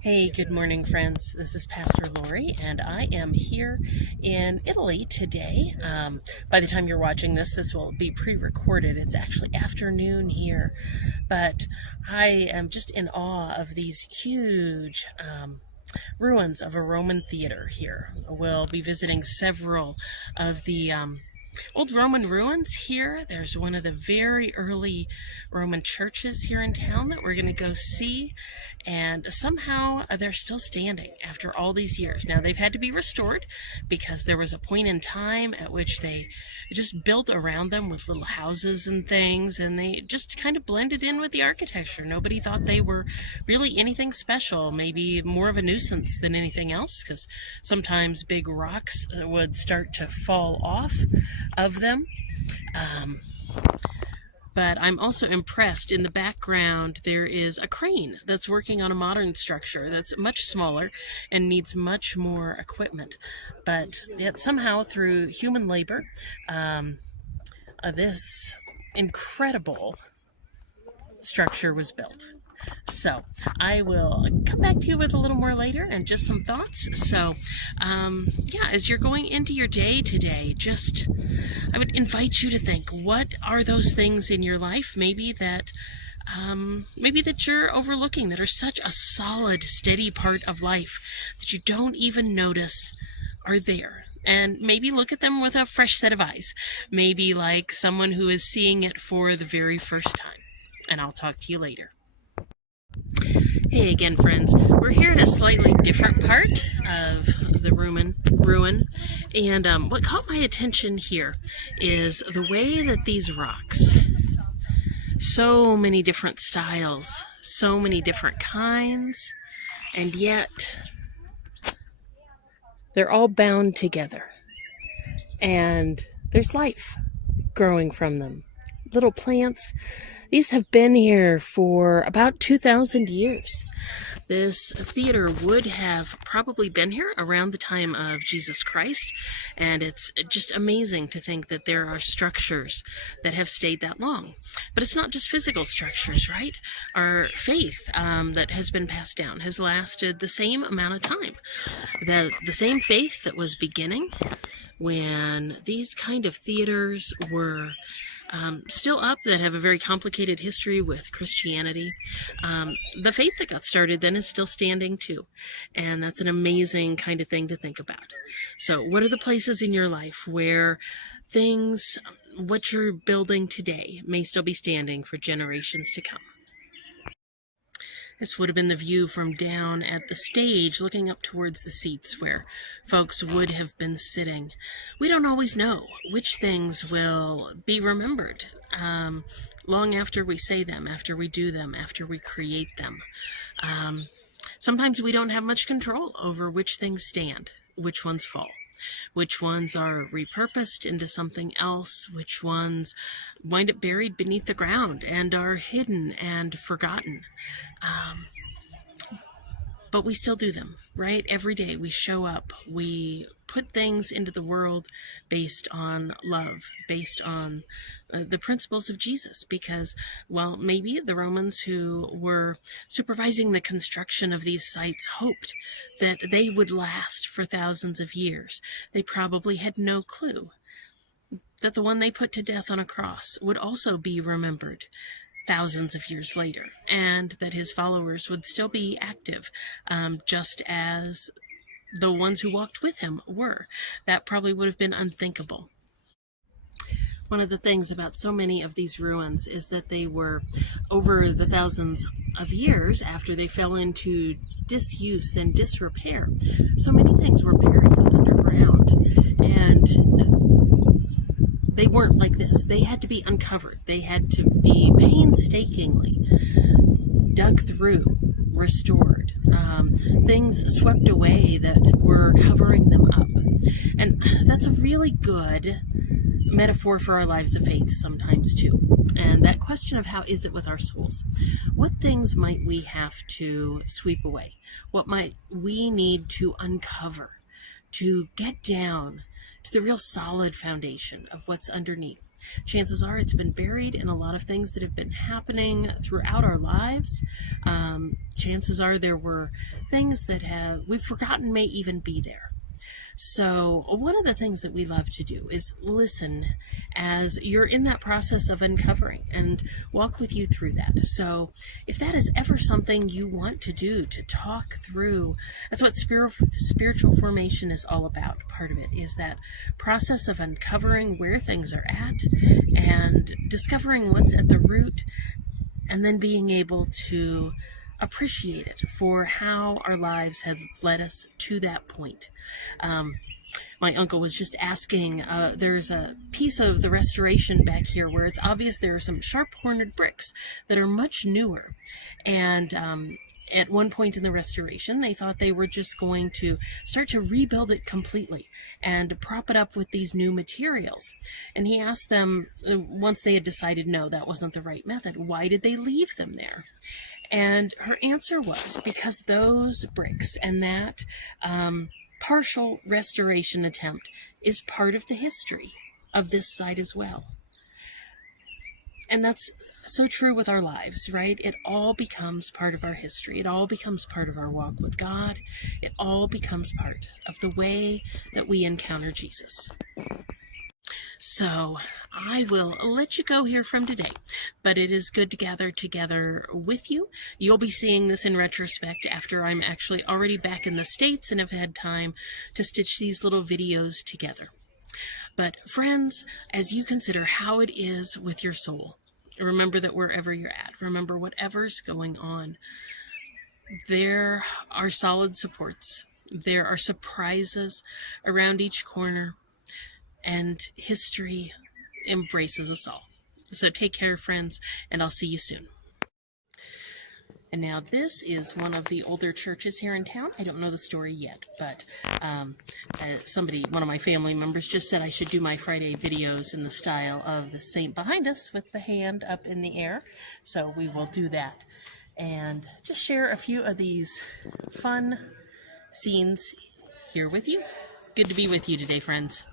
Hey, good morning, friends. This is Pastor Lorri, and I am here in Italy today. By the time you're watching this, this will be pre recorded. It's actually afternoon here, but I am just in awe of these huge ruins of a Roman theater here. We'll be visiting several of the old Roman ruins here. There's one of the very early Roman churches here in town that we're going to go see. And somehow they're still standing after all these years. Now, they've had to be restored because there was a point in time at which they just built around them with little houses and things, and they just kind of blended in with the architecture. Nobody thought they were really anything special, maybe more of a nuisance than anything else, because sometimes big rocks would start to fall off of them. But I'm also impressed. In the background, there is a crane that's working on a modern structure that's much smaller and needs much more equipment. But yet somehow, through human labor, this incredible structure was built. So I will come back to you with a little more later and just some thoughts. So yeah, as you're going into your day today, I would invite you to think, what are those things in your life maybe that you're overlooking, that are such a solid, steady part of life that you don't even notice are there. And maybe look at them with a fresh set of eyes, maybe like someone who is seeing it for the very first time. And I'll talk to you later. Hey again, friends. We're here at a slightly different part of the ruin, and what caught my attention here is the way that these rocks, so many different styles, so many different kinds, and yet they're all bound together, and there's life growing from them. Little plants. These have been here for about 2,000 years. This theater would have probably been here around the time of Jesus Christ, and it's just amazing to think that there are structures that have stayed that long. But it's not just physical structures, right? Our faith that has been passed down has lasted the same amount of time. The same faith that was beginning when these kind of theaters were still up, that have a very complicated history with Christianity. The faith that got started then is still standing too. And that's an amazing kind of thing to think about. So what are the places in your life where things, what you're building today, may still be standing for generations to come? This would have been the view from down at the stage, looking up towards the seats where folks would have been sitting. We don't always know which things will be remembered long after we say them, after we do them, after we create them. Sometimes we don't have much control over which things stand, which ones fall, which ones are repurposed into something else, which ones wind up buried beneath the ground and are hidden and forgotten. But we still do them, right? Every day we show up, we put things into the world based on love, based on the principles of Jesus, because, well, maybe the Romans who were supervising the construction of these sites hoped that they would last for thousands of years. They probably had no clue that the one they put to death on a cross would also be remembered thousands of years later, and that his followers would still be active, just as the ones who walked with him were. That probably would have been unthinkable. One of the things about so many of these ruins is that they were, over the thousands of years after they fell into disuse and disrepair, so many things were buried underground, and they weren't like this. They had to be uncovered. They had to be painstakingly dug through, restored, things swept away that were covering them up. And that's a really good metaphor for our lives of faith sometimes too. And that question of how is it with our souls? What things might we have to sweep away? What might we need to uncover to get down to the real solid foundation of what's underneath? Chances are it's been buried in a lot of things that have been happening throughout our lives. Chances are there were things that we've forgotten may even be there. So one of the things that we love to do is listen as you're in that process of uncovering and walk with you through that. So if that is ever something you want to do, to talk through, that's what spiritual formation is all about. Part of it is that process of uncovering where things are at and discovering what's at the root, and then being able to appreciate it for how our lives have led us to that point. My uncle was just asking, there's a piece of the restoration back here where it's obvious there are some sharp-cornered bricks that are much newer. And at one point in the restoration, they thought they were just going to start to rebuild it completely and prop it up with these new materials. And he asked them, once they had decided no, that wasn't the right method, why did they leave them there? And her answer was because those bricks and that partial restoration attempt is part of the history of this site as well. And that's so true with our lives, right? It all becomes part of our history. It all becomes part of our walk with God. It all becomes part of the way that we encounter Jesus. So I will let you go here from today, but it is good to gather together with you. You'll be seeing this in retrospect after I'm actually already back in the States and have had time to stitch these little videos together. But friends, as you consider how it is with your soul, remember that wherever you're at, remember whatever's going on, there are solid supports. There are surprises around each corner. And history embraces us all. So take care, friends, and I'll see you soon. And now this is one of the older churches here in town. I don't know the story yet, but one of my family members just said I should do my Friday videos in the style of the saint behind us with the hand up in the air. So we will do that and just share a few of these fun scenes here with you. Good to be with you today, friends.